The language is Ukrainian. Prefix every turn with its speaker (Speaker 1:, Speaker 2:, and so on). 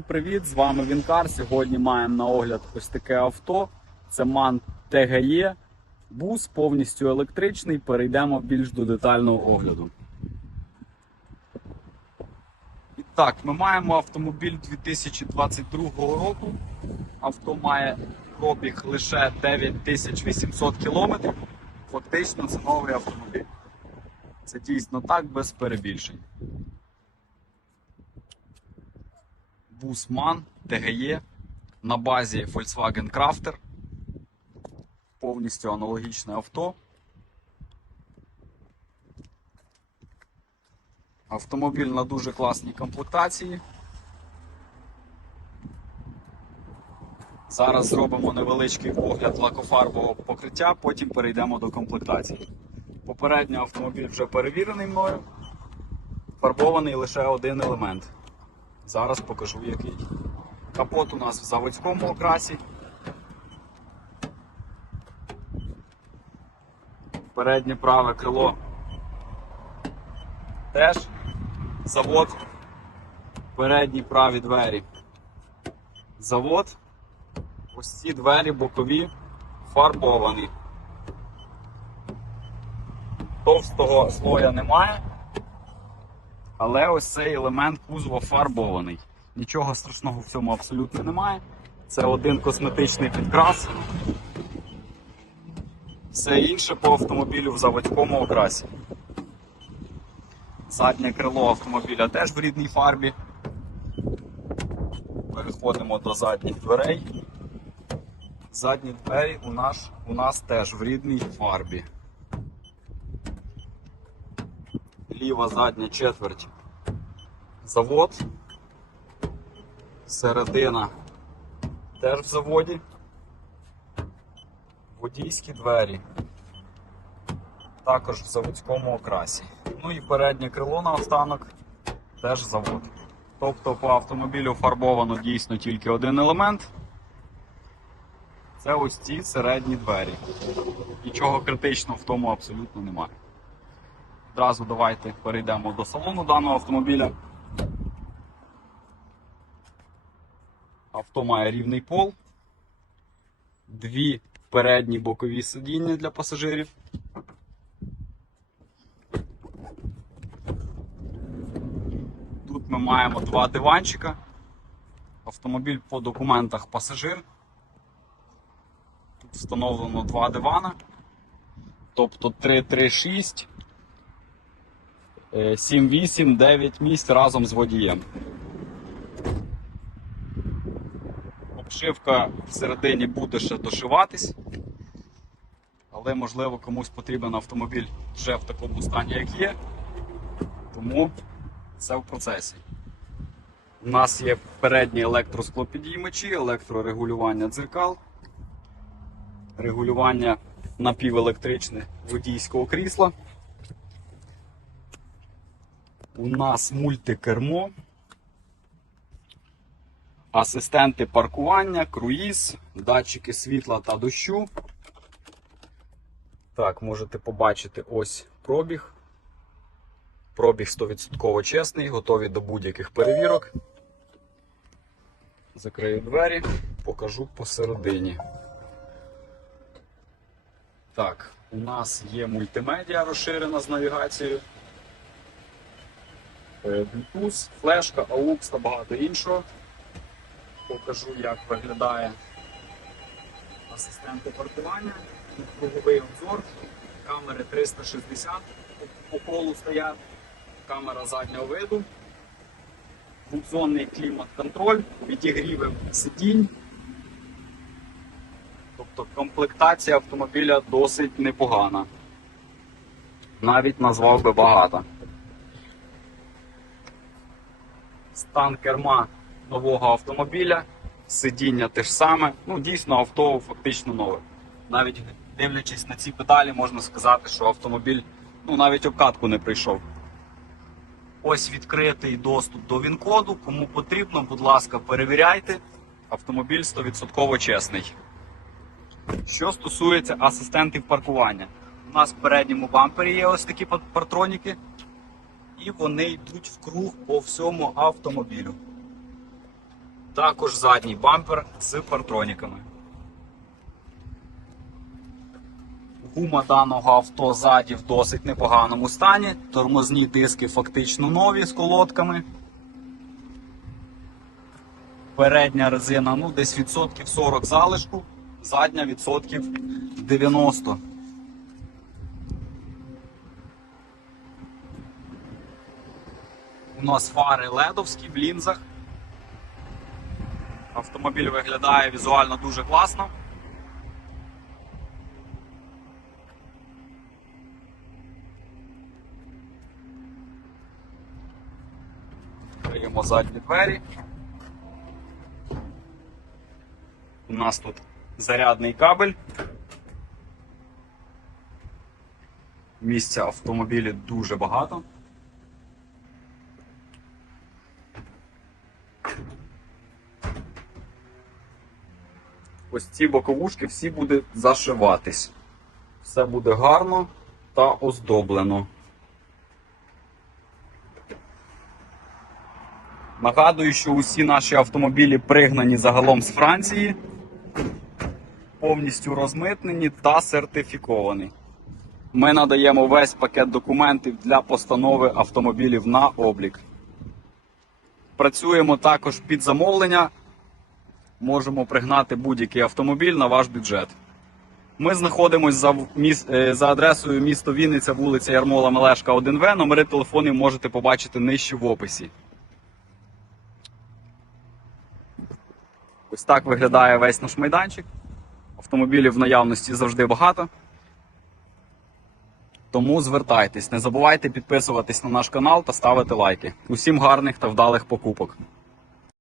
Speaker 1: Всім привіт! З вами Вінкар. Сьогодні маємо на огляд ось таке авто. Це MAN TGE. Бус повністю електричний. Перейдемо більш до детального огляду. І так, ми маємо автомобіль 2022 року. Авто має пробіг лише 9800 км. Фактично це новий автомобіль. Це дійсно так, без перебільшень. Бус MAN TGE на базі Volkswagen Crafter. Повністю аналогічне авто. Автомобіль на дуже класній комплектації. Зараз зробимо невеличкий огляд лакофарбового покриття, потім перейдемо до комплектації. Попередньо автомобіль вже перевірений мною. Фарбований лише один елемент. Зараз покажу який. Капот у нас в заводському окрасі. Переднє праве крило теж завод. Передні праві двері. Завод. Ось ці двері бокові фарбовані. Товстого слоя немає. Але ось цей елемент кузова фарбований. Нічого страшного в цьому абсолютно немає. Це один косметичний підкрас. Все інше по автомобілю в заводському окрасі. Заднє крило автомобіля теж в рідній фарбі. Переходимо до задніх дверей. Задні двері у нас, у нас теж в рідній фарбі. Ліва задня четверть завод. Середина теж в заводі. Водійські двері. Також в заводському окрасі. Ну і переднє крило на останок теж завод. Тобто по автомобілю фарбовано дійсно тільки один елемент. Це ось ці середні двері. Нічого критичного в тому абсолютно немає. Одразу давайте перейдемо до салону даного автомобіля. Авто має рівний пол, дві передні бокові сидіння для пасажирів. Тут ми маємо два диванчика. Автомобіль по документах пасажир. Тут встановлено два дивана. Тобто 3, 3, 6, 7, 8, 9 місць разом з водієм. Обшивка всередині буде ще дошиватись, але можливо комусь потрібен автомобіль вже в такому стані, як є. Тому це в процесі. У нас є передні електросклопідіймачі, електрорегулювання дзеркал, регулювання напівелектричне водійського крісла. У нас мультикермо, асистенти паркування, круїз, датчики світла та дощу. Так, можете побачити ось пробіг. Пробіг 100% чесний, готові до будь-яких перевірок. Закрию двері, покажу посередині. Так, у нас є мультимедіа розширена з навігацією. Е, Bluetooth, флешка, AUX та багато іншого. Покажу, як виглядає асистенти паркування. Круговий обзор, камери 360 по колу стоять, камера заднього виду, двохзонний клімат-контроль, відігріви сидінь. Тобто комплектація автомобіля досить непогана. Навіть назвав би багато. Стан керма нового автомобіля, сидіння те ж саме. Ну, дійсно, авто фактично нове. Навіть дивлячись на ці педалі, можна сказати, що автомобіль ну, навіть обкатку не прийшов. Ось відкритий доступ до ВІН-коду. Кому потрібно, будь ласка, перевіряйте. Автомобіль 100% чесний. Що стосується асистентів паркування, у нас в передньому бампері є ось такі партроніки, і вони йдуть в круг по всьому автомобілю. Також задній бампер з партроніками. Гума даного авто ззаді в досить непоганому стані. Тормозні диски фактично нові з колодками. Передня резина, ну, десь відсотків 40 залишку, задня відсотків 90. У нас фари ледовські в лінзах. Автомобіль виглядає візуально дуже класно. Відкриємо задні двері. У нас тут зарядний кабель. Місця в автомобілі дуже багато. Ось ці боковушки всі будуть зашиватись. Все буде гарно та оздоблено. Нагадую, що усі наші автомобілі пригнані загалом з Франції, повністю розмитнені та сертифіковані. Ми надаємо весь пакет документів для постанови автомобілів на облік. Працюємо також під замовлення. Можемо пригнати будь-який автомобіль на ваш бюджет. Ми знаходимося за, міс- е, за адресою місто Вінниця, вулиця Ярмола Мелешка 1В. Номери телефонів можете побачити нижче в описі. Ось так виглядає весь наш майданчик. Автомобілів в наявності завжди багато. Тому звертайтесь, не забувайте підписуватись на наш канал та ставити лайки. Усім гарних та вдалих покупок.